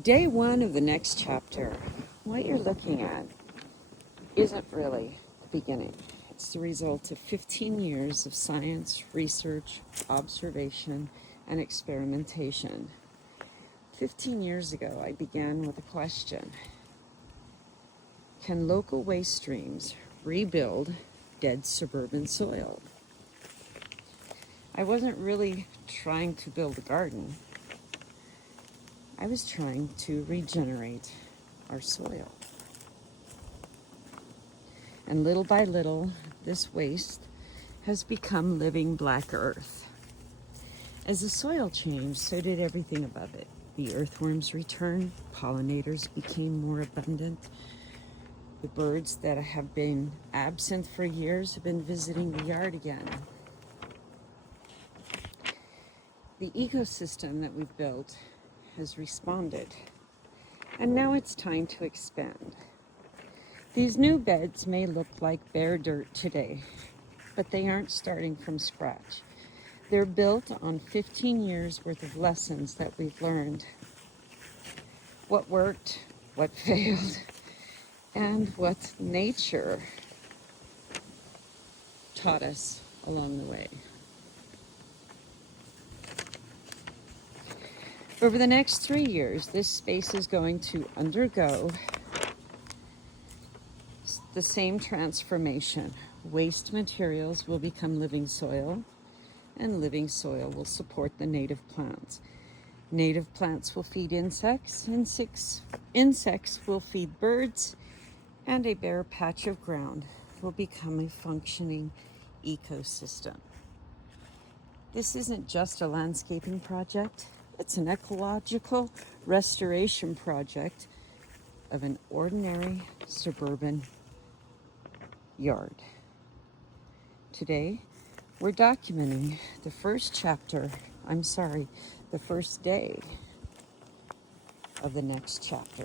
Day one of the next chapter, what you're looking at isn't really the beginning. It's the result of 15 years of science, research, observation, and experimentation. 15 years ago, I began with a question. Can local waste streams rebuild dead suburban soil? I wasn't really trying to build a garden. I was trying to regenerate our soil. And little by little, this waste has become living black earth. As the soil changed, so did everything above it. The earthworms returned, pollinators became more abundant. The birds that have been absent for years have been visiting the yard again. The ecosystem that we've built has responded, and now it's time to expand. These new beds may look like bare dirt today, but they aren't starting from scratch. They're built on 15 years worth of lessons that we've learned. What worked, what failed, and what nature taught us along the way. Over the next 3 years, this space is going to undergo the same transformation. Waste materials will become living soil, and living soil will support the native plants. Native plants will feed insects, insects will feed birds, and a bare patch of ground will become a functioning ecosystem. This isn't just a landscaping project. It's an ecological restoration project of an ordinary suburban yard. Today, we're documenting the first day of the next chapter.